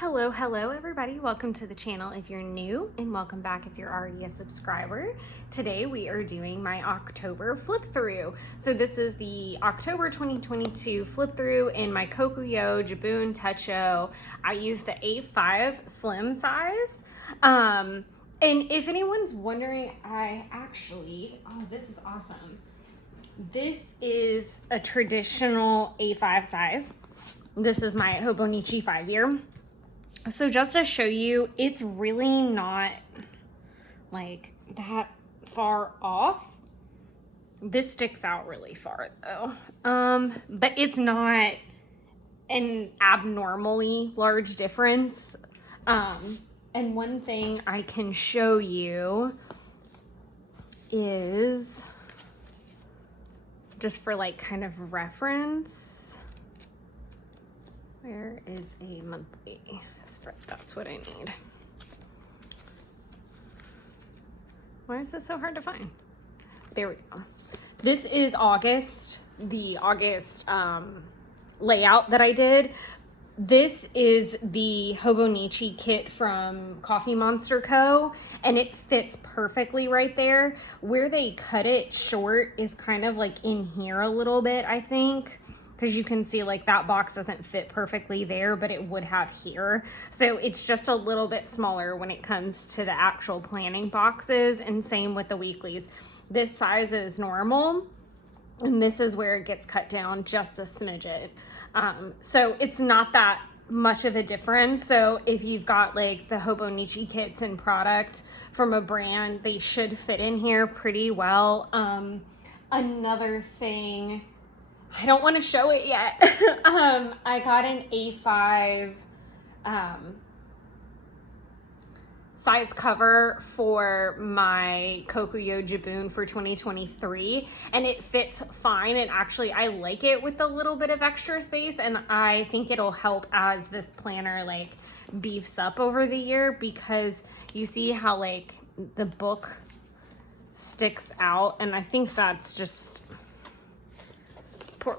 Hello everybody. Welcome to the channel if you're new, and welcome back if you're already a subscriber. Today we are doing my October flip through. So this is the October 2022 flip through in my Kokuyo Jibun Techo. I use the A5 slim size. And if anyone's wondering, this is awesome. This is a traditional A5 size. This is my Hobonichi 5-year. So just to show you, it's really not like that far off. This sticks out really far though. But it's not an abnormally large difference. And one thing I can show you is just for like kind of reference. Where is a monthly spread? That's what I need. Why is this so hard to find? There we go. This is August, the August layout that I did. This is the Hobonichi kit from Coffee Monster Co. And it fits perfectly right there. Where they cut it short is kind of like in here a little bit, I think. Because you can see like that box doesn't fit perfectly there, but it would have here. So it's just a little bit smaller when it comes to the actual planning boxes, and same with the weeklies. This size is normal, and this is where it gets cut down just a smidget. So it's not that much of a difference. So if you've got like the Hobonichi kits in product from a brand, they should fit in here pretty well. Another thing, I don't want to show it yet. I got an A5 size cover for my Kokuyo Jibun for 2023, and it fits fine. And actually I like it with a little bit of extra space, and I think it'll help as this planner like beefs up over the year, because you see how like the book sticks out, and I think that's just,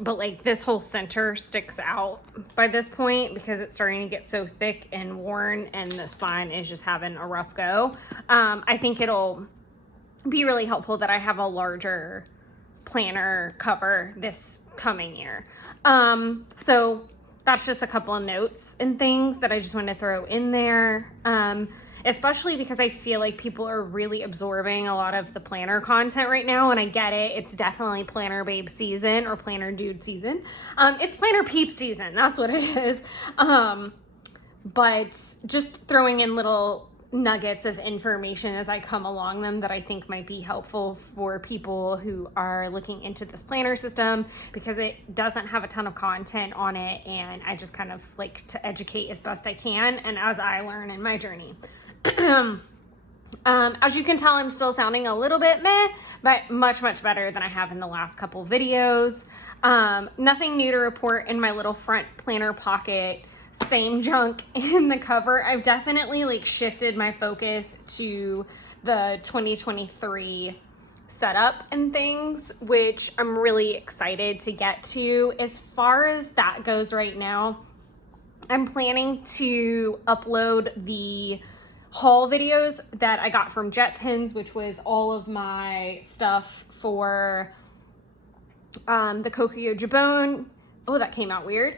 but like this whole center sticks out by this point because it's starting to get so thick and worn, and the spine is just having a rough go. I think it'll be really helpful that I have a larger planner cover this coming year. So that's just a couple of notes and things that I just want to throw in there. Especially because I feel like people are really absorbing a lot of the planner content right now, and I get it. It's definitely planner babe season, or planner dude season. It's planner peep season. That's what it is. But just throwing in little nuggets of information as I come along them that I think might be helpful for people who are looking into this planner system, because it doesn't have a ton of content on it, and I just kind of like to educate as best I can and as I learn in my journey. As you can tell, I'm still sounding a little bit meh, but much better than I have in the last couple videos. Nothing new to report in my little front planner pocket. Same junk in the cover. I've definitely like shifted my focus to the 2023 setup and things, which I'm really excited to get to. As far as that goes right now, I'm planning to upload the haul videos that I got from JetPens, which was all of my stuff for the Kokuyo Jibun. Oh, that came out weird.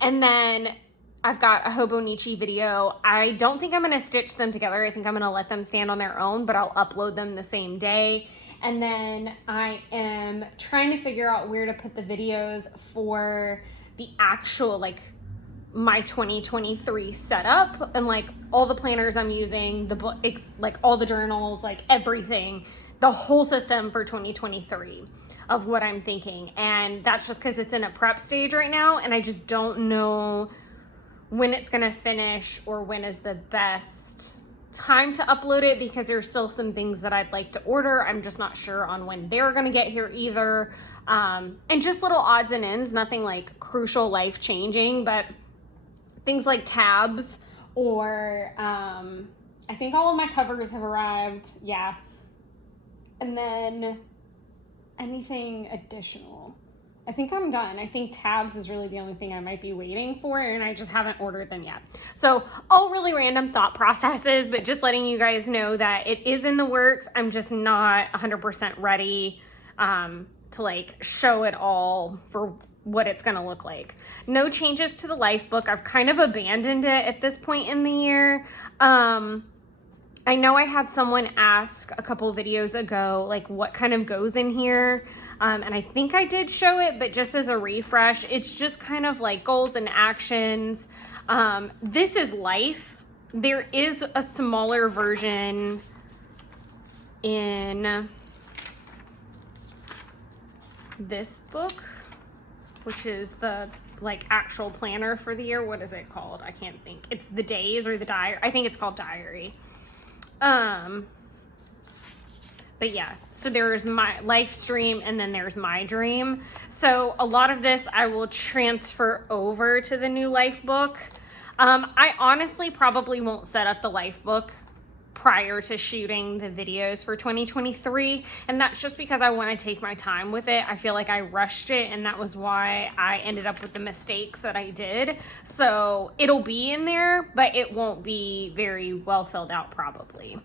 And then I've got a Hobonichi video. I don't think I'm going to stitch them together. I think I'm going to let them stand on their own, but I'll upload them the same day. And then I am trying to figure out where to put the videos for the actual like my 2023 setup, and like all the planners I'm using, the book, like all the journals, like everything, the whole system for 2023 of what I'm thinking. And that's just because it's in a prep stage right now, and I just don't know when it's gonna finish or when is the best time to upload it, because there's still some things that I'd like to order. I'm just not sure on when they're gonna get here either. And just little odds and ends, nothing like crucial life changing, but things like tabs, or I think all of my covers have arrived. Yeah. And then anything additional. I think I'm done. I think tabs is really the only thing I might be waiting for, and I just haven't ordered them yet. So all really random thought processes, but just letting you guys know that it is in the works. I'm just not 100% ready to like show it all for what it's going to look like. No changes to the life book. I've kind of abandoned it at this point in the year. I know I had someone ask a couple videos ago, like what kind of goes in here. And I think I did show it, but just as a refresh, it's just kind of like goals and actions. This is life. There is a smaller version in this book, which is the like actual planner for the year. What is it called? I can't think. It's the days or the diary. I think it's called diary. But yeah, so there's my life stream and then there's my dream. So a lot of this I will transfer over to the new life book. I honestly probably won't set up the life book prior to shooting the videos for 2023. And that's just because I want to take my time with it. I feel like I rushed it, and that was why I ended up with the mistakes that I did. So it'll be in there, but it won't be very well filled out probably.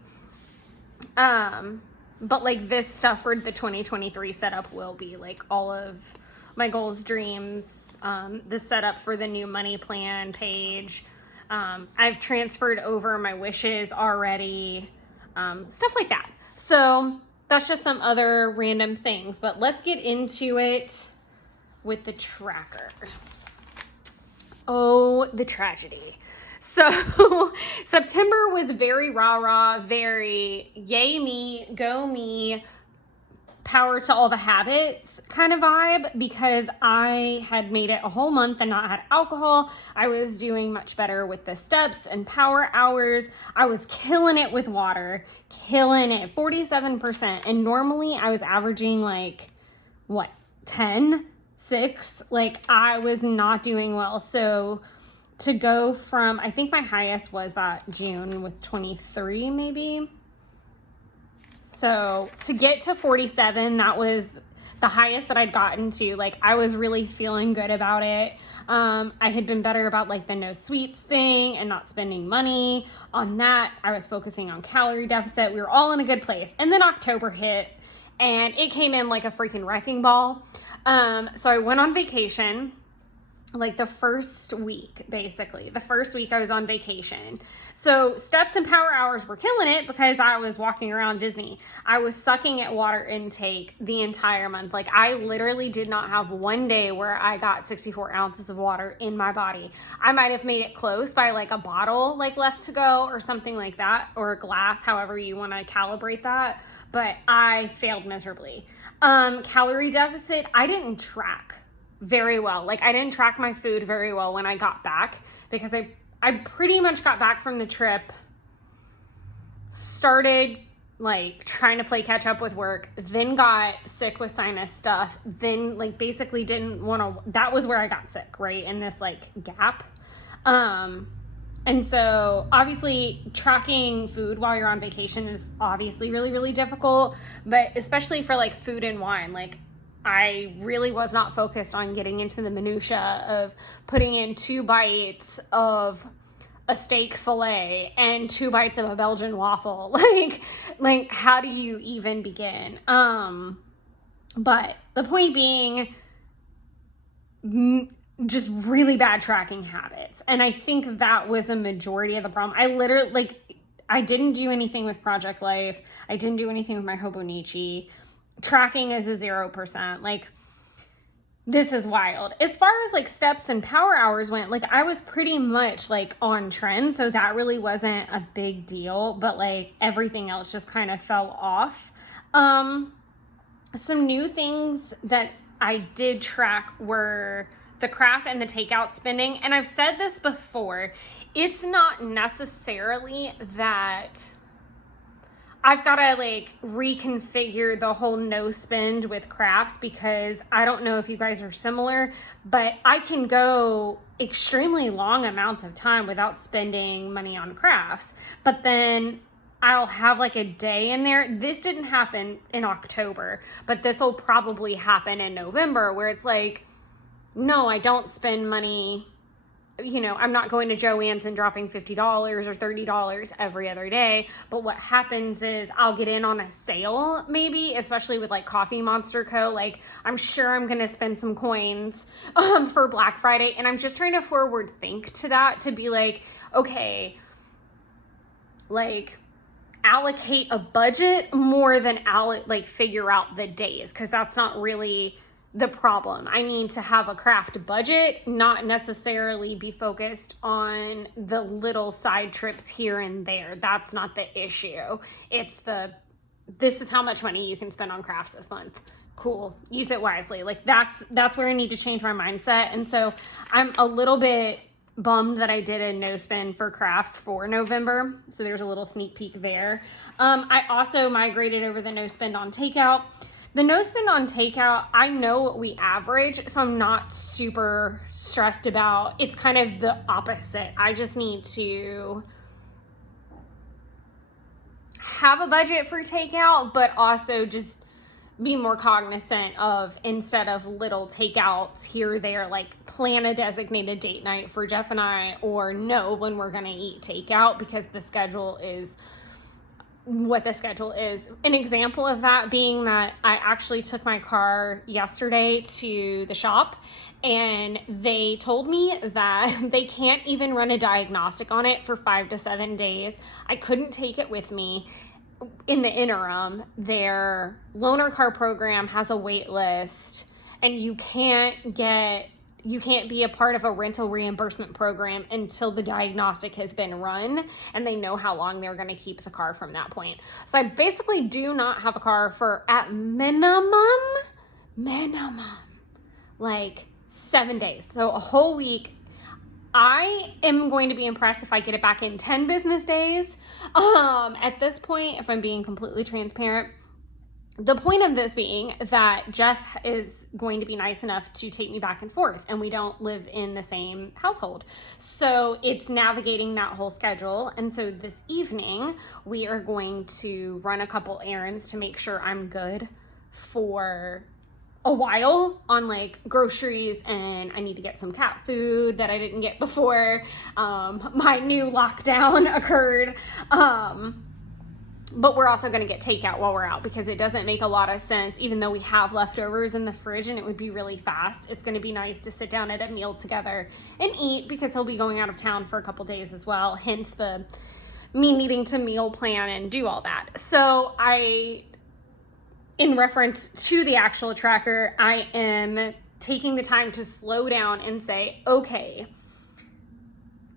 But like this stuff for the 2023 setup will be like all of my goals, dreams, the setup for the new money plan page. I've transferred over my wishes already, stuff like that. So that's just some other random things, but let's get into it with the tracker. Oh, the tragedy. So September was very rah-rah, very yay me, go me, power to all the habits kind of vibe, because I had made it a whole month and not had alcohol. I was doing much better with the steps and power hours. I was killing it with water, killing it, 47%. And normally I was averaging like, what, 10, 6? Like I was not doing well. So to go from, I think my highest was that June with 23 maybe. So to get to 47, that was the highest that I'd gotten to. Like I was really feeling good about it. I had been better about like the no sweeps thing and not spending money on that. I was focusing on calorie deficit. We were all in a good place. And then October hit and it came in like a freaking wrecking ball. So I went on vacation. Like the first week, basically. The first week I was on vacation. So steps and power hours were killing it because I was walking around Disney. I was sucking at water intake the entire month. Like I literally did not have one day where I got 64 ounces of water in my body. I might have made it close by like a bottle like left to go or something like that, or a glass, however you want to calibrate that. But I failed miserably. Calorie deficit, I didn't track very well. Like I didn't track my food very well when I got back, because I pretty much got back from the trip, started like trying to play catch up with work, then got sick with sinus stuff, then like basically didn't want to, that was where I got sick, right? In this like gap. And so obviously tracking food while you're on vacation is obviously really, really difficult, but especially for like food and wine, like I really was not focused on getting into the minutia of putting in 2 bites of a steak fillet and 2 bites of a Belgian waffle. Like how do you even begin? But the point being, just really bad tracking habits. And I think that was a majority of the problem. I literally, like, I didn't do anything with Project Life. I didn't do anything with my Hobonichi. Tracking is a 0%. Like, this is wild. As far as like steps and power hours went, like I was pretty much like on trend. So that really wasn't a big deal, but like everything else just kind of fell off. Some new things that I did track were the craft and the takeout spending. And I've said this before, it's not necessarily that I've got to like reconfigure the whole no spend with crafts, because I don't know if you guys are similar, but I can go extremely long amounts of time without spending money on crafts. But then I'll have like a day in there. This didn't happen in October, but this will probably happen in November, where it's like, no, I don't spend money. You know, I'm not going to Joann's and dropping $50 or $30 every other day. But what happens is I'll get in on a sale, maybe, especially with like Coffee Monster Co. Like, I'm sure I'm going to spend some coins for Black Friday. And I'm just trying to forward think to that, to be like, okay, like, allocate a budget more than like figure out the days, because that's not really the problem. I need to have a craft budget, not necessarily be focused on the little side trips here and there. That's not the issue. It's this is how much money you can spend on crafts this month. Cool. Use it wisely. Like, that's where I need to change my mindset. And so I'm a little bit bummed that I did a no spend for crafts for November. So there's a little sneak peek there. I also migrated over the no spend on takeout. The no spend on takeout, I know what we average, so I'm not super stressed about. It's kind of the opposite. I just need to have a budget for takeout, but also just be more cognizant of, instead of little takeouts here or there, like plan a designated date night for Jeff and I, or know when we're going to eat takeout, because the schedule is what the schedule is. An example of that being that I actually took my car yesterday to the shop, and they told me that they can't even run a diagnostic on it for 5 to 7 days. I couldn't take it with me. In the interim, their loaner car program has a wait list, and you can't be a part of a rental reimbursement program until the diagnostic has been run, and they know how long they're going to keep the car from that point. So I basically do not have a car for, at minimum, like 7 days. So a whole week. I am going to be impressed if I get it back in 10 business days. At this point, if I'm being completely transparent, the point of this being that Jeff is going to be nice enough to take me back and forth, and we don't live in the same household. So it's navigating that whole schedule. And so this evening, we are going to run a couple errands to make sure I'm good for a while on like groceries, and I need to get some cat food that I didn't get before my new lockdown occurred. But we're also going to get takeout while we're out, because it doesn't make a lot of sense, even though we have leftovers in the fridge and it would be really fast. It's going to be nice to sit down at a meal together and eat, because he'll be going out of town for a couple days as well. Hence me needing to meal plan and do all that. So in reference to the actual tracker, I am taking the time to slow down and say, okay,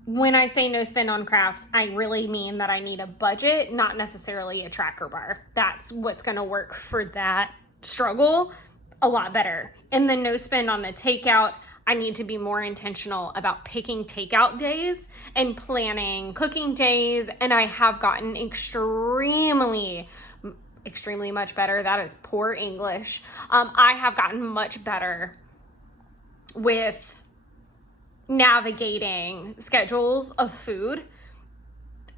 when I say no spend on crafts, I really mean that I need a budget, not necessarily a tracker bar. That's what's going to work for that struggle a lot better. And the no spend on the takeout, I need to be more intentional about picking takeout days and planning cooking days. And I have gotten extremely much better. That is poor English. I have gotten much better with navigating schedules of food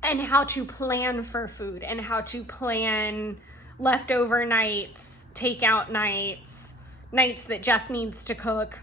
and how to plan for food and how to plan leftover nights, takeout nights, nights that Jeff needs to cook,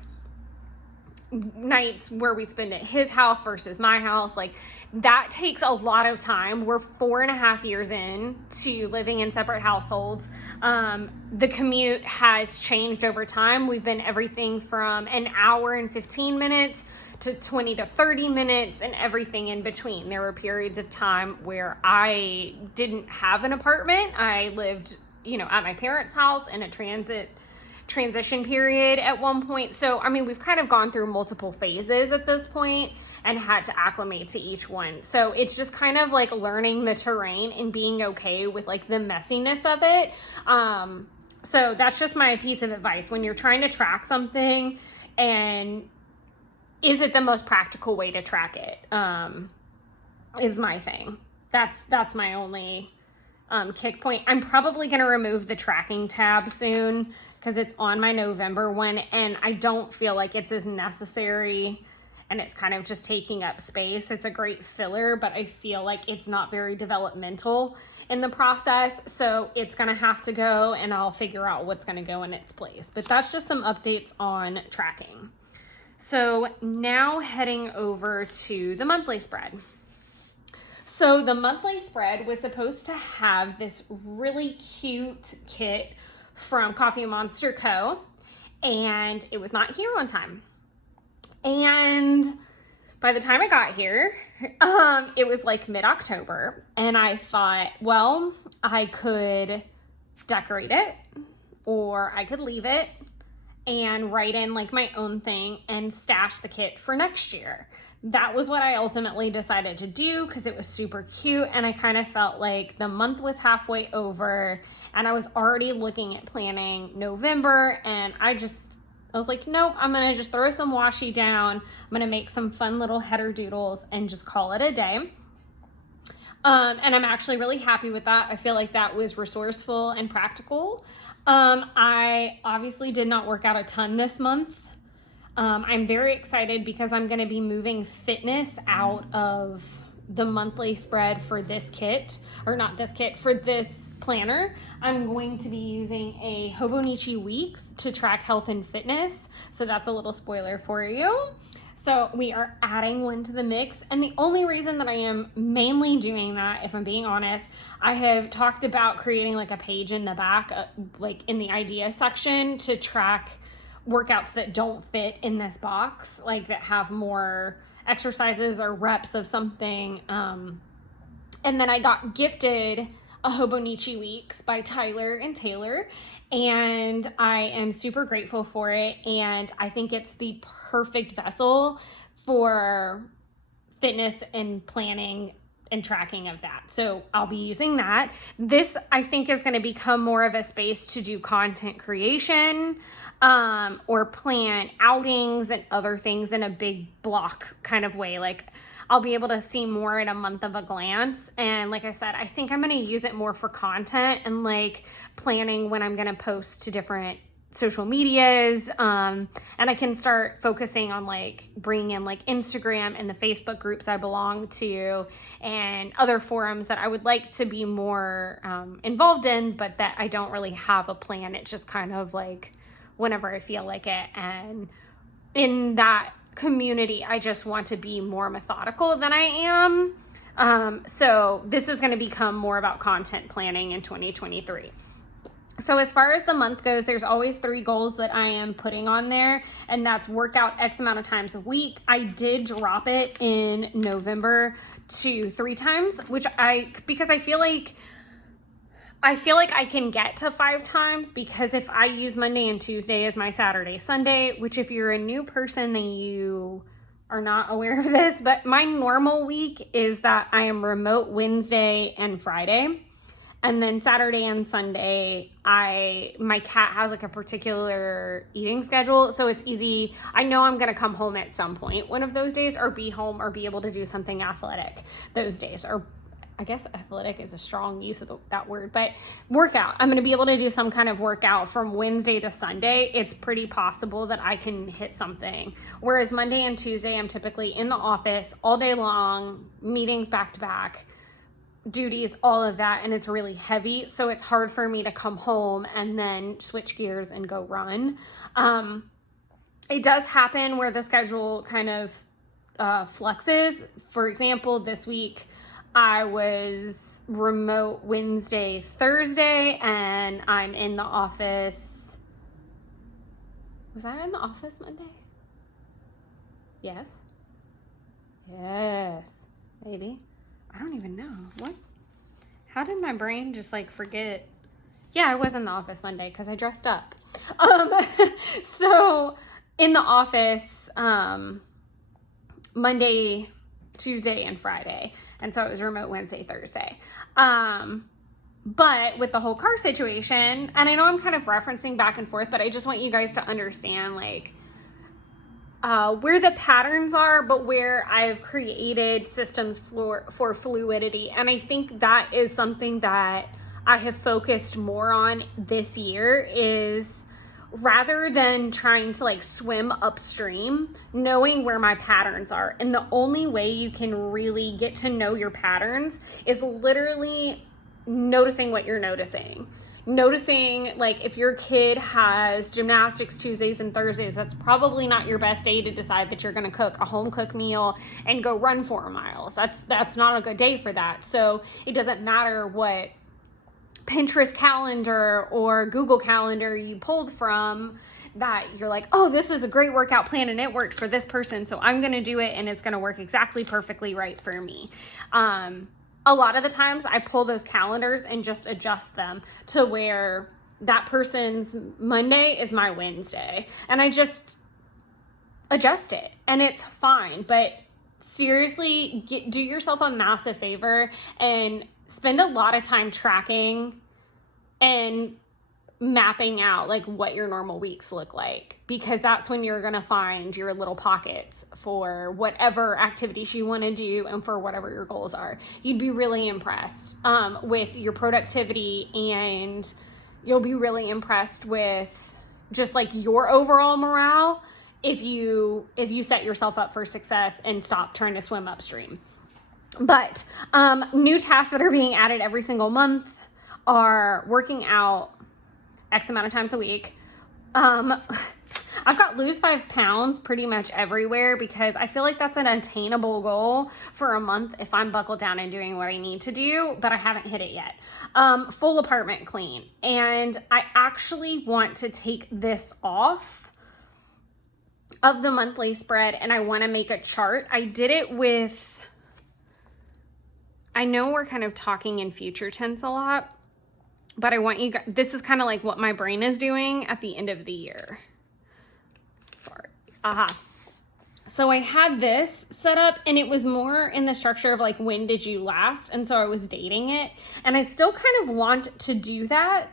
nights where we spend at his house versus my house. Like, that takes a lot of time. We're 4.5 years in to living in separate households. The commute has changed over time. We've been everything from an hour and 15 minutes to 20 to 30 minutes and everything in between. There were periods of time where I didn't have an apartment. I lived, at my parents' house in a transition period at one point. So, I mean, we've kind of gone through multiple phases at this point and had to acclimate to each one. So it's just kind of like learning the terrain and being okay with like the messiness of it. So that's just my piece of advice. When you're trying to track something, and is it the most practical way to track it? Is my thing. That's my only kick point. I'm probably going to remove the tracking tab soon because it's on my November one, and I don't feel like it's as necessary and it's kind of just taking up space. It's a great filler, but I feel like it's not very developmental in the process. So it's gonna have to go, and I'll figure out what's gonna go in its place. But that's just some updates on tracking. So now heading over to the monthly spread. So the monthly spread was supposed to have this really cute kit from Coffee Monster Co. And it was not here on time. And by the time I got here, it was like mid-October. And I thought, well, I could decorate it, or I could leave it and write in like my own thing and stash the kit for next year. That was what I ultimately decided to do because it was super cute, and I kind of felt like the month was halfway over and I was already looking at planning November, and I was like, nope, I'm gonna just throw some washi down. I'm gonna make some fun little header doodles and just call it a day. And I'm actually really happy with that. I feel like that was resourceful and practical. I obviously did not work out a ton this month. I'm very excited because I'm going to be moving fitness out of the monthly spread for this kit, or not this kit, for this planner. I'm going to be using a Hobonichi Weeks to track health and fitness. So that's a little spoiler for you. So we are adding one to the mix. And the only reason that I am mainly doing that, if I'm being honest, I have talked about creating like a page in the back, like in the idea section, to track workouts that don't fit in this box, like that have more exercises or reps of something. And then I got gifted a Hobonichi Weeks by Tyler and Taylor, and I am super grateful for it. And I think it's the perfect vessel for fitness and planning and tracking of that. So I'll be using that. This, I think, is going to become more of a space to do content creation, or plan outings and other things in a big block kind of way. Like I'll be able to see more at a month of a glance. And like I said, I think I'm going to use it more for content and like planning when I'm going to post to different social medias. And I can start focusing on like bringing in like Instagram and the Facebook groups I belong to and other forums that I would like to be more involved in, but that I don't really have a plan. It's just kind of like whenever I feel like it. And in that community, I just want to be more methodical than I am. So this is going to become more about content planning in 2023. So as far as the month goes, there's always 3 goals that I am putting on there, and that's workout X amount of times a week. I did drop it in November to 3 times, because I feel like I can get to 5 times, because if I use Monday and Tuesday as my Saturday, Sunday, which if you're a new person, then you are not aware of this, but my normal week is that I am remote Wednesday and Friday. And then Saturday and Sunday, my cat has like a particular eating schedule. So it's easy. I know I'm going to come home at some point one of those days, or be home, or be able to do something athletic those days. Or I guess athletic is a strong use of that word, but workout. I'm going to be able to do some kind of workout from Wednesday to Sunday. It's pretty possible that I can hit something. Whereas Monday and Tuesday, I'm typically in the office all day long, meetings back to back, duties, all of that, and it's really heavy. So it's hard for me to come home and then switch gears and go run. It does happen where the schedule kind of fluxes. For example, this week I was remote Wednesday, Thursday, and I'm in the office. Was I in the office Monday? Yes. Maybe. I don't even know. What? How did my brain just like forget? Yeah, I was in the office Monday because I dressed up. So in the office Monday, Tuesday, and Friday. And so it was remote Wednesday, Thursday. But with the whole car situation, and I know I'm kind of referencing back and forth, but I just want you guys to understand like where the patterns are, but where I've created systems for fluidity. And I think that is something that I have focused more on this year, is rather than trying to like swim upstream, knowing where my patterns are. And the only way you can really get to know your patterns is literally noticing what you're noticing. Noticing, like, if your kid has gymnastics Tuesdays and Thursdays, that's probably not your best day to decide that you're going to cook a home cooked meal and go run 4 miles. That's not a good day for that. So it doesn't matter what Pinterest calendar or Google calendar you pulled from, that you're like, oh, this is a great workout plan and it worked for this person, so I'm going to do it and it's going to work exactly perfectly right for me. A lot of the times I pull those calendars and just adjust them to where that person's Monday is my Wednesday, and I just adjust it and it's fine. But seriously, do yourself a massive favor and spend a lot of time tracking and mapping out like what your normal weeks look like, because that's when you're going to find your little pockets for whatever activities you want to do and for whatever your goals are. You'd be really impressed with your productivity, and you'll be really impressed with just like your overall morale if you set yourself up for success and stop trying to swim upstream. But new tasks that are being added every single month are working out X amount of times a week. I've got lose 5 pounds pretty much everywhere, because I feel like that's an attainable goal for a month if I'm buckled down and doing what I need to do, but I haven't hit it yet. Full apartment clean. And I actually want to take this off of the monthly spread, and I want to make a chart. I did it with, I know we're kind of talking in future tense a lot, but I want you guys, this is kind of like what my brain is doing at the end of the year. Sorry. So I had this set up, and it was more in the structure of like, when did you last? And so I was dating it, and I still kind of want to do that.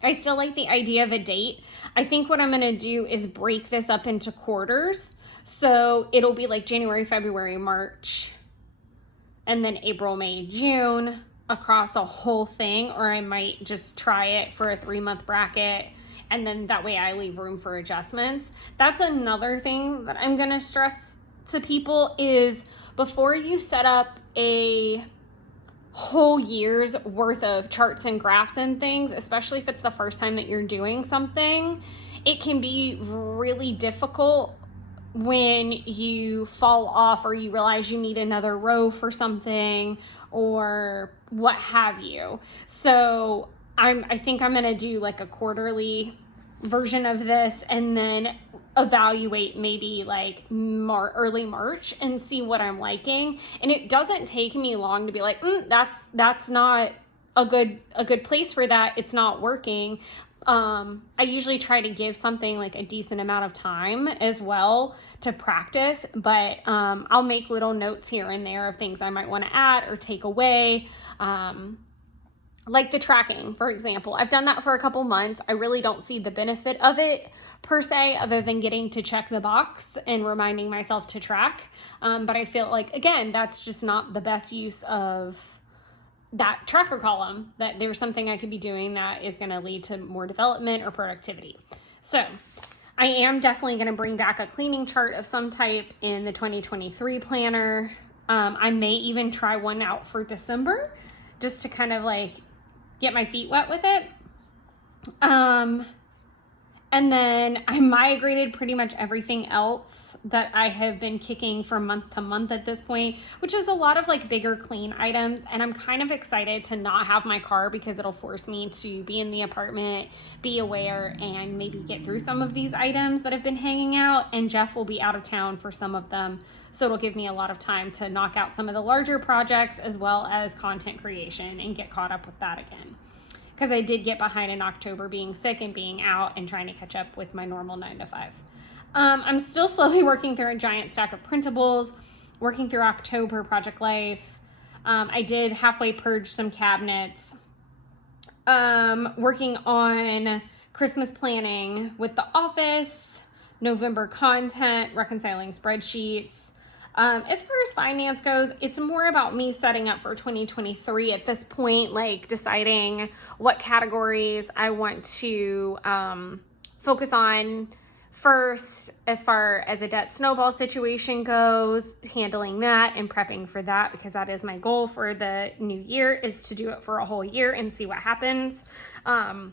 I still like the idea of a date. I think what I'm going to do is break this up into quarters. So it'll be like January, February, March, and then April, May, June across a whole thing. Or I might just try it for a 3-month bracket, and then that way I leave room for adjustments. That's another thing that I'm going to stress to people is, before you set up a whole year's worth of charts and graphs and things, especially if it's the first time that you're doing something, it can be really difficult when you fall off or you realize you need another row for something or what have you. So I think I'm going to do like a quarterly version of this, and then evaluate maybe like early March and see what I'm liking. And it doesn't take me long to be like, that's not a good place for that. It's not working. I usually try to give something like a decent amount of time as well to practice, but I'll make little notes here and there of things I might want to add or take away. Like the tracking, for example. I've done that for a couple months. I really don't see the benefit of it per se, other than getting to check the box and reminding myself to track. But I feel like, again, that's just not the best use of that tracker column, that there's something I could be doing that is going to lead to more development or productivity. So I am definitely going to bring back a cleaning chart of some type in the 2023 planner. I may even try one out for December, just to kind of like get my feet wet with it. And then I migrated pretty much everything else that I have been kicking from month to month at this point, which is a lot of like bigger clean items. And I'm kind of excited to not have my car, because it'll force me to be in the apartment, be aware, and maybe get through some of these items that have been hanging out. And Jeff will be out of town for some of them, so it'll give me a lot of time to knock out some of the larger projects as well as content creation and get caught up with that again. Because I did get behind in October, being sick and being out and trying to catch up with my normal 9 to 5. I'm still slowly working through a giant stack of printables, working through October Project Life. I did halfway purge some cabinets. Working on Christmas planning with the office, November content, reconciling spreadsheets. As far as finance goes, it's more about me setting up for 2023 at this point, like deciding what categories I want to focus on first, as far as a debt snowball situation goes, handling that and prepping for that, because that is my goal for the new year, is to do it for a whole year and see what happens, and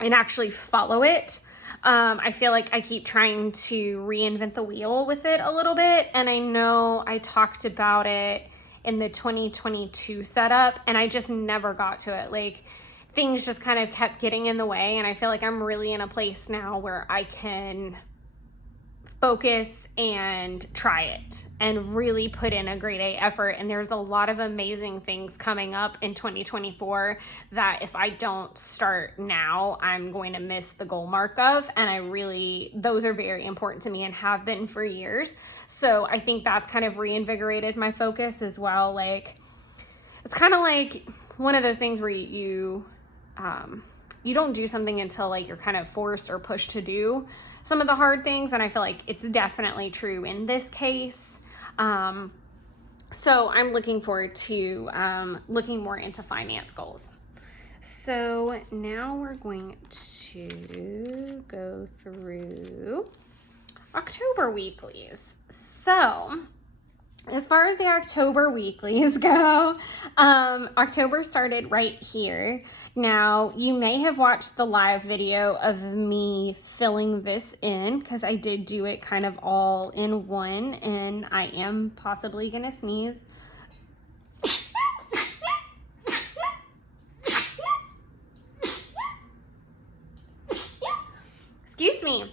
actually follow it. I feel like I keep trying to reinvent the wheel with it a little bit, and I know I talked about it in the 2022 setup, and I just never got to it. Like, things just kind of kept getting in the way, and I feel like I'm really in a place now where I can focus and try it and really put in a grade A effort. And there's a lot of amazing things coming up in 2024 that if I don't start now, I'm going to miss the goal mark of. And those are very important to me and have been for years. So I think that's kind of reinvigorated my focus as well. Like, it's kind of like one of those things where you don't do something until like you're kind of forced or pushed to do some of the hard things. And I feel like it's definitely true in this case. So I'm looking forward to looking more into finance goals. So now we're going to go through October weeklies. So as far as the October weeklies go, October started right here. Now, you may have watched the live video of me filling this in, because I did do it kind of all in one, and I am possibly going to sneeze. Excuse me.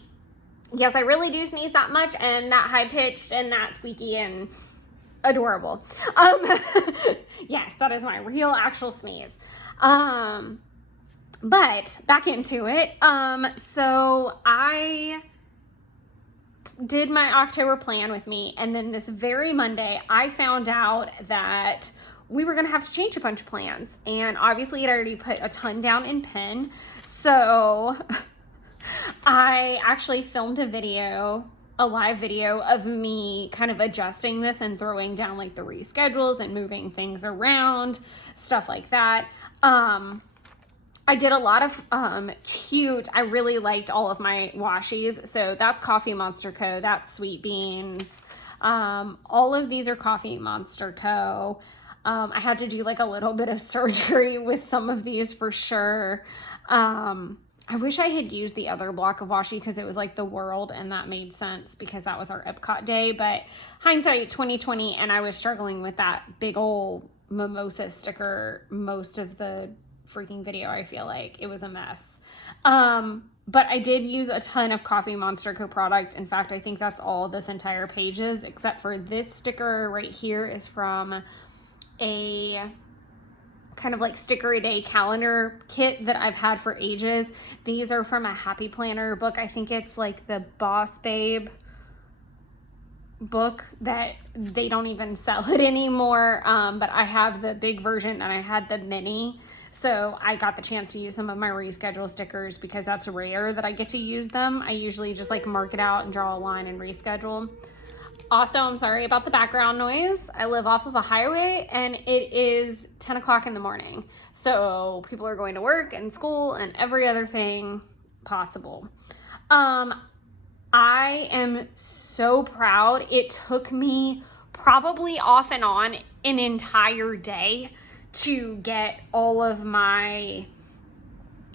Yes, I really do sneeze that much, and that high-pitched, and that squeaky, and adorable. Yes, that is my real actual sneeze. But back into it. So I did my October plan with me, and then this very Monday, I found out that we were going to have to change a bunch of plans, and obviously I'd already put a ton down in pen. So I actually filmed a live video of me kind of adjusting this and throwing down like the reschedules and moving things around, stuff like that. I did a lot of I really liked all of my washies. So that's Coffee Monster Co. That's Sweet Beans. All of these are Coffee Monster Co. I had to do like a little bit of surgery with some of these for sure. I wish I had used the other block of washi because it was like the world, and that made sense because that was our Epcot day. But hindsight 2020, and I was struggling with that big old mimosa sticker most of the freaking video. I feel like it was a mess. But I did use a ton of Coffee Monster Co. product. In fact, I think that's all this entire page is, except for this sticker right here is from a kind of like sticker a day calendar kit that I've had for ages. These are from a Happy Planner book. I think it's like the Boss Babe book that they don't even sell it anymore. But I have the big version and I had the mini. So I got the chance to use some of my reschedule stickers because that's rare that I get to use them. I usually just like mark it out and draw a line and reschedule. Also, I'm sorry about the background noise. I live off of a highway and it is 10 o'clock in the morning. So people are going to work and school and every other thing possible. I am so proud. It took me probably off and on an entire day to get all of my,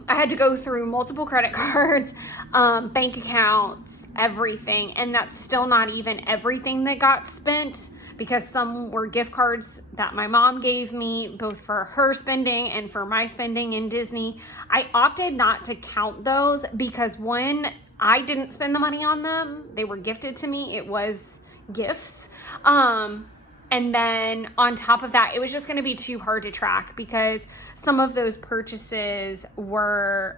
I had to go through multiple credit cards, bank accounts, everything. And that's still not even everything that got spent, because some were gift cards that my mom gave me, both for her spending and for my spending in Disney. I opted not to count those because one, I didn't spend the money on them. They were gifted to me. It was gifts. And then on top of that, it was just going to be too hard to track because some of those purchases were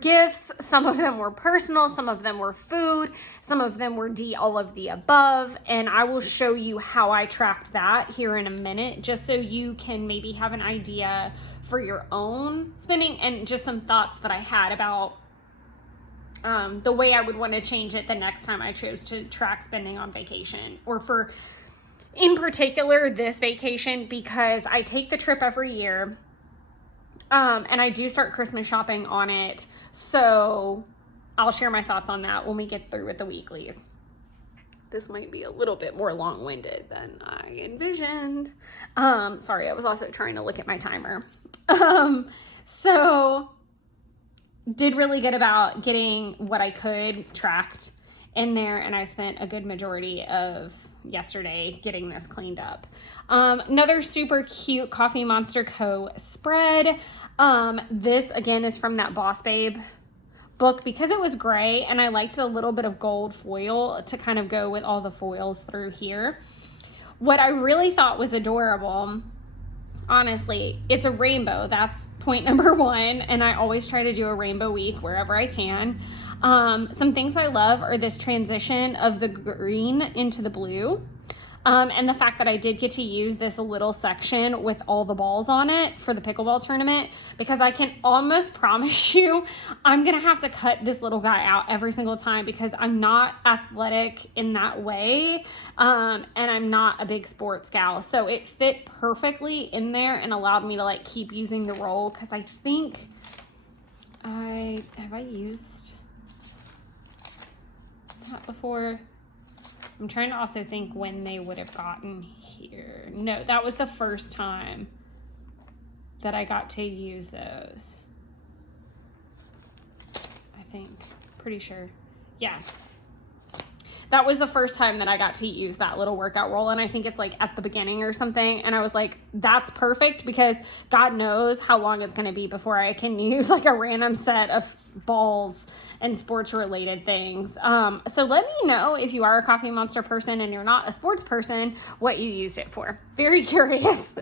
gifts. Some of them were personal. Some of them were food. Some of them were all of the above. And I will show you how I tracked that here in a minute, just so you can maybe have an idea for your own spending and just some thoughts that I had about the way I would want to change it the next time I chose to track spending on vacation, or for, in particular, this vacation, because I take the trip every year And I do start Christmas shopping on it. So I'll share my thoughts on that when we get through with the weeklies. This might be a little bit more long-winded than I envisioned. Sorry, I was also trying to look at my timer. So did really good about getting what I could tracked in there, and I spent a good majority of yesterday getting this cleaned up. Another super cute Coffee Monster Co. spread. This again is from that Boss Babe book because it was gray and I liked the little bit of gold foil to kind of go with all the foils through here. What I really thought was adorable, honestly, it's a rainbow. That's point number one, and I always try to do a rainbow week wherever I can. Some things I love are this transition of the green into the blue. And the fact that I did get to use this little section with all the balls on it for the pickleball tournament, because I can almost promise you I'm going to have to cut this little guy out every single time because I'm not athletic in that way. And I'm not a big sports gal. So it fit perfectly in there and allowed me to like keep using the roll, because I think have I used that before? I'm trying to also think when they would have gotten here. No, that was the first time that I got to use those. I think, pretty sure. Yeah. That was the first time that I got to use that little workout roll, and I think it's like at the beginning or something, and I was like, that's perfect, because God knows how long it's going to be before I can use like a random set of balls and sports related things. So let me know if you are a Coffee Monster person and you're not a sports person, what you used it for. Very curious.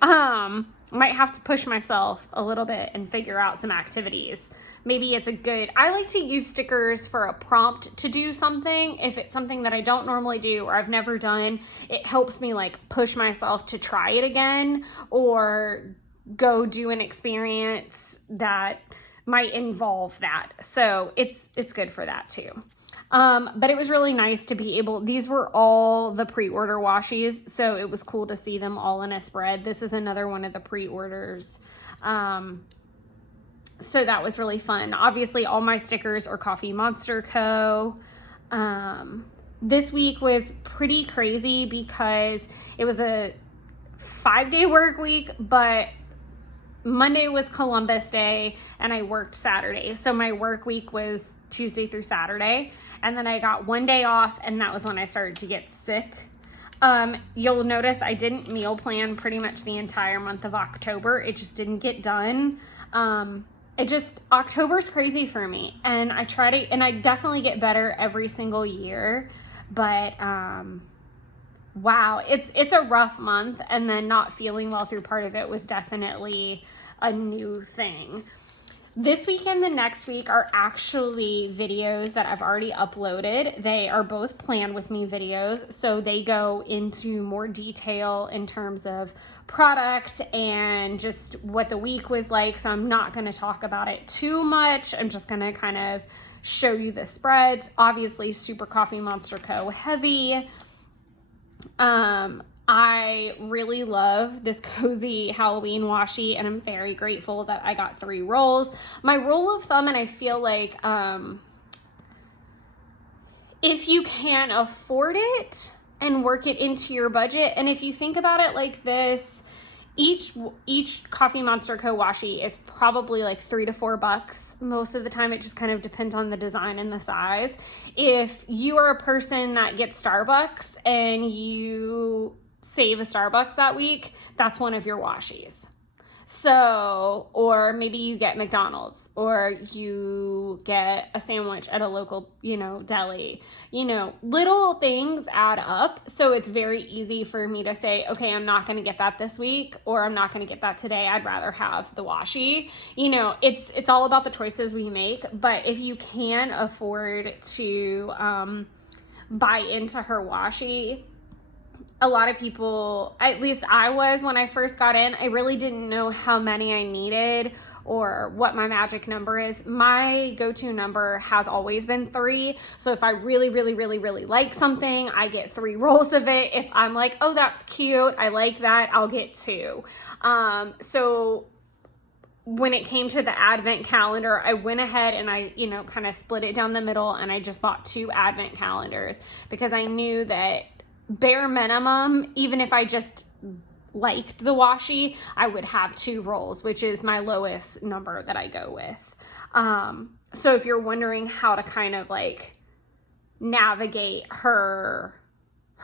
Might have to push myself a little bit and figure out some activities. Maybe it's I like to use stickers for a prompt to do something. If it's something that I don't normally do or I've never done, it helps me like push myself to try it again or go do an experience that might involve that. So it's good for that too. But it was really nice to be able, these were all the pre-order washies, so it was cool to see them all in a spread. This is another one of the pre-orders. So that was really fun. Obviously, all my stickers are Coffee Monster Co. This week was pretty crazy because it was a 5-day work week, but Monday was Columbus Day and I worked Saturday. So my work week was Tuesday through Saturday. And then I got one day off, and that was when I started to get sick. You'll notice I didn't meal plan pretty much the entire month of October. It just didn't get done. October's crazy for me, and I definitely get better every single year, but, wow, it's a rough month, and then not feeling well through part of it was definitely a new thing. This week and the next week are actually videos that I've already uploaded. They are both Plan With Me videos, so they go into more detail in terms of product and just what the week was like. So I'm not going to talk about it too much. I'm just going to kind of show you the spreads. Obviously, super Coffee Monster Co. heavy. I really love this cozy Halloween washi, and I'm very grateful that I got 3 rolls. My rule of thumb, and I feel like if you can afford it and work it into your budget, and if you think about it like this, each Coffee Monster Co. washi is probably like $3 to $4. Most of the time, it just kind of depends on the design and the size. If you are a person that gets Starbucks and you save a Starbucks that week, that's one of your washies. So, or maybe you get McDonald's, or you get a sandwich at a local, deli, little things add up. So it's very easy for me to say, okay, I'm not going to get that this week, or I'm not going to get that today. I'd rather have the washi. It's all about the choices we make. But if you can afford to buy into her washi, a lot of people, at least I was when I first got in, I really didn't know how many I needed or what my magic number is. My go-to number has always been 3. So if I really, really, really, really like something, I get 3 rolls of it. If I'm like, oh, that's cute, I like that, I'll get 2. So when it came to the advent calendar, I went ahead and I, you know, kind of split it down the middle, and I just bought 2 advent calendars because I knew that bare minimum, even if I just liked the washi, I would have 2 rolls, which is my lowest number that I go with. So if you're wondering how to kind of like navigate her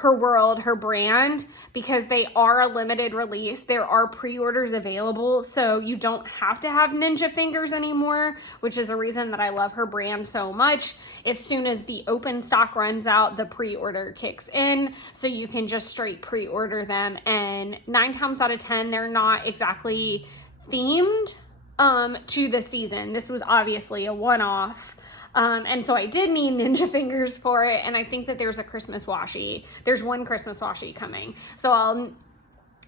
world, her brand, because they are a limited release, there are pre-orders available, so you don't have to have ninja fingers anymore, which is a reason that I love her brand so much. As soon as the open stock runs out, the pre-order kicks in, so you can just straight pre-order them, and 9 times out of 10 they're not exactly themed to the season. This was obviously a one-off. And so I did need ninja fingers for it, and I think that there's a Christmas washi. There's one Christmas washi coming.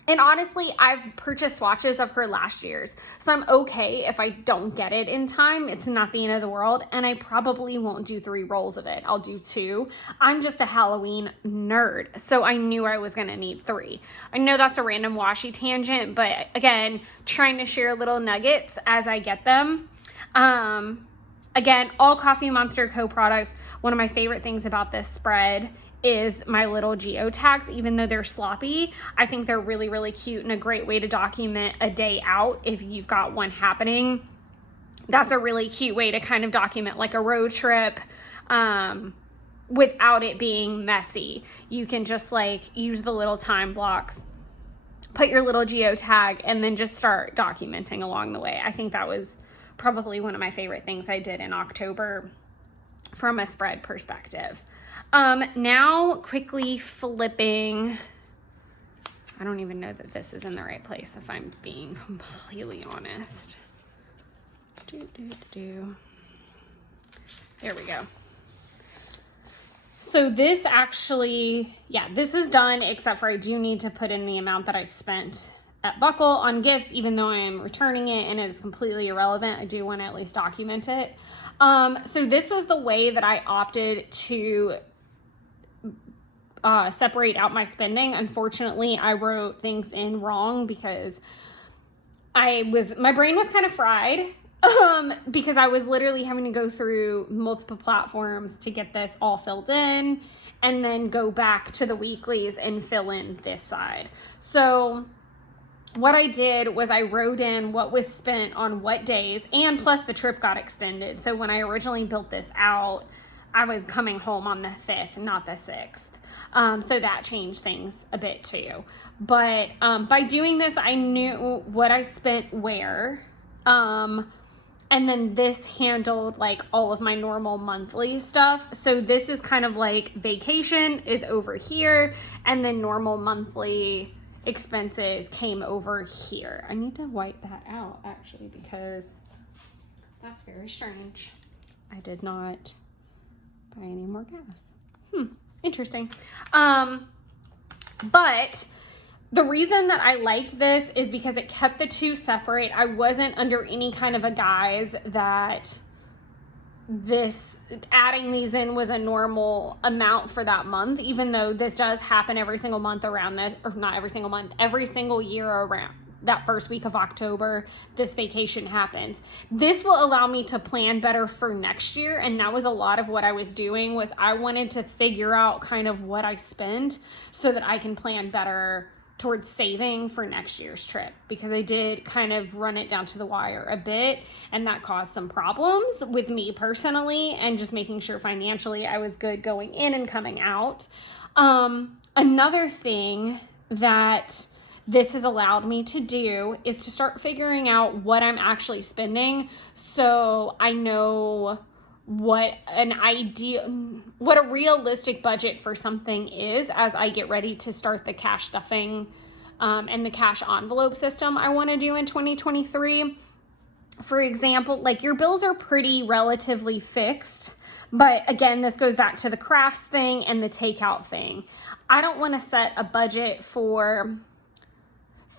And honestly, I've purchased swatches of her last year's, so I'm okay if I don't get it in time. It's not the end of the world, and I probably won't do 3 rolls of it. I'll do 2. I'm just a Halloween nerd, so I knew I was gonna need 3. I know that's a random washi tangent, but again, trying to share little nuggets as I get them. Again, all Coffee Monster Co. products. One of my favorite things about this spread is my little geotags. Even though they're sloppy, I think they're really, really cute and a great way to document a day out if you've got one happening. That's a really cute way to kind of document like a road trip without it being messy. You can just like use the little time blocks, put your little geotag, and then just start documenting along the way. I think that was probably one of my favorite things I did in October from a spread perspective. Now quickly flipping. I don't even know that this is in the right place, if I'm being completely honest. There we go. So this actually, yeah, this is done, except for I do need to put in the amount that I spent at Buckle on gifts, even though I am returning it and it is completely irrelevant. I do want to at least document it. So this was the way that I opted to separate out my spending. Unfortunately, I wrote things in wrong because my brain was kind of fried because I was literally having to go through multiple platforms to get this all filled in and then go back to the weeklies and fill in this side. So what I did was I wrote in what was spent on what days, and plus the trip got extended. So when I originally built this out, I was coming home on the 5th, not the 6th. So that changed things a bit too. But by doing this, I knew what I spent where. And then this handled like all of my normal monthly stuff. So this is kind of like vacation is over here, and then normal monthly expenses came over here. I need to wipe that out actually because that's very strange. I did not buy any more gas. Interesting. But the reason that I liked this is because it kept the 2 separate. I wasn't under any kind of a guise that adding these in was a normal amount for that month, even though this does happen every single month around this, or not every single month, every single year around that first week of October, this vacation happens. This will allow me to plan better for next year. And that was a lot of what I was doing, was I wanted to figure out kind of what I spent so that I can plan better towards saving for next year's trip, because I did kind of run it down to the wire a bit, and that caused some problems with me personally and just making sure financially I was good going in and coming out. Another thing that this has allowed me to do is to start figuring out what I'm actually spending, so I know what a realistic budget for something is as I get ready to start the cash stuffing and the cash envelope system I want to do in 2023. For example, like your bills are pretty relatively fixed, but again, this goes back to the crafts thing and the takeout thing. I don't want to set a budget for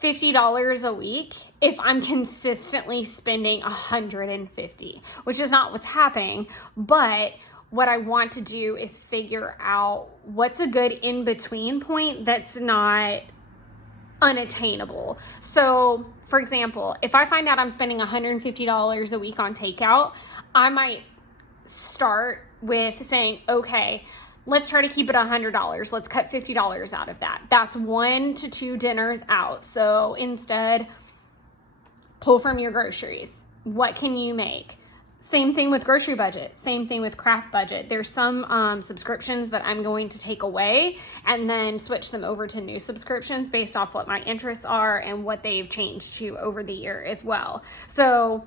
$50 a week if I'm consistently spending $150, which is not what's happening. But what I want to do is figure out what's a good in-between point that's not unattainable. So for example, if I find out I'm spending $150 a week on takeout, I might start with saying, okay, let's try to keep it $100. Let's cut $50 out of that. That's 1 to 2 dinners out. So instead, pull from your groceries. What can you make? Same thing with grocery budget. Same thing with craft budget. There's some subscriptions that I'm going to take away and then switch them over to new subscriptions based off what my interests are and what they've changed to over the year as well. So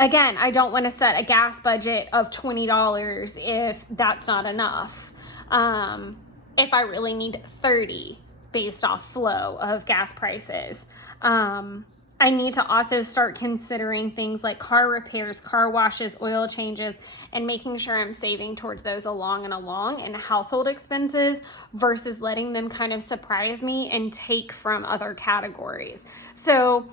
again, I don't want to set a gas budget of $20 if that's not enough. If I really need 30 based off flow of gas prices. I need to also start considering things like car repairs, car washes, oil changes, and making sure I'm saving towards those along and household expenses versus letting them kind of surprise me and take from other categories. So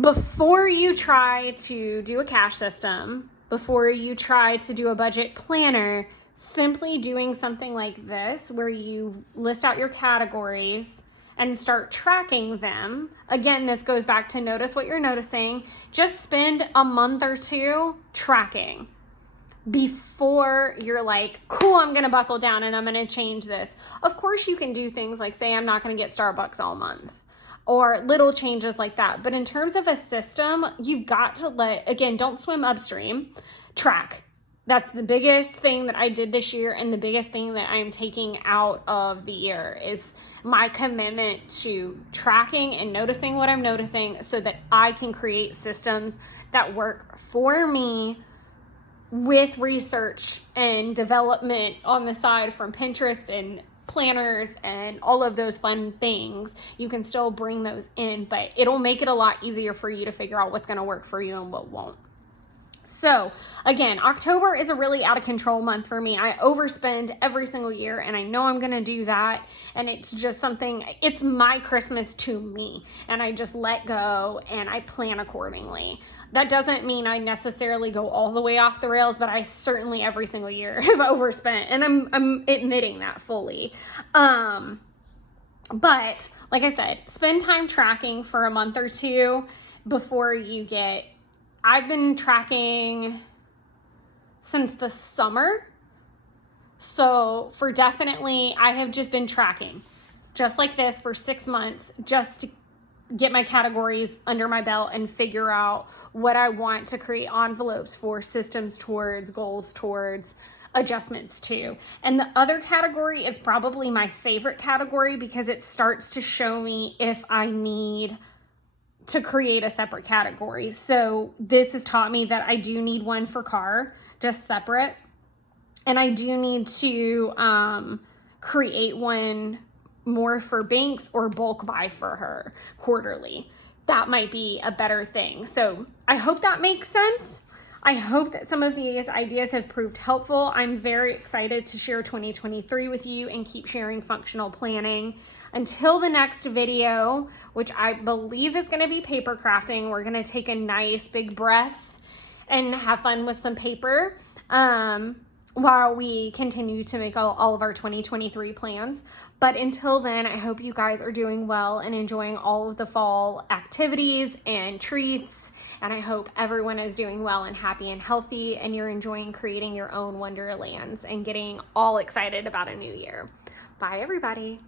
before you try to do a cash system, before you try to do a budget planner, simply doing something like this where you list out your categories and start tracking them. Again, this goes back to notice what you're noticing. Just spend a month or two tracking before you're like, cool, I'm gonna buckle down and I'm gonna change this. Of course you can do things like say, I'm not gonna get Starbucks all month, or little changes like that. But in terms of a system, you've got to again, don't swim upstream, track. That's the biggest thing that I did this year, and the biggest thing that I'm taking out of the year is my commitment to tracking and noticing what I'm noticing so that I can create systems that work for me with research and development on the side from Pinterest and planners and all of those fun things. You can still bring those in, but it'll make it a lot easier for you to figure out what's going to work for you and what won't. So again, October is a really out of control month for me. I overspend every single year, and I know I'm going to do that. And it's just something, it's my Christmas to me, and I just let go and I plan accordingly. That doesn't mean I necessarily go all the way off the rails, but I certainly every single year have overspent, and I'm admitting that fully. But like I said, spend time tracking for a month or two before you get, I've been tracking since the summer. So for definitely, I have just been tracking just like this for 6 months, just to get my categories under my belt and figure out what I want to create envelopes for, systems towards, goals towards, adjustments to. And the other category is probably my favorite category because it starts to show me if I need to create a separate category. So this has taught me that I do need one for car, just separate. And I do need to create one more for Banks or bulk buy for her quarterly. That might be a better thing. So I hope that makes sense. I hope that some of these ideas have proved helpful. I'm very excited to share 2023 with you and keep sharing functional planning. Until the next video, which I believe is going to be paper crafting, we're going to take a nice big breath and have fun with some paper while we continue to make all of our 2023 plans. But until then, I hope you guys are doing well and enjoying all of the fall activities and treats. And I hope everyone is doing well and happy and healthy, and you're enjoying creating your own wonderlands and getting all excited about a new year. Bye, everybody.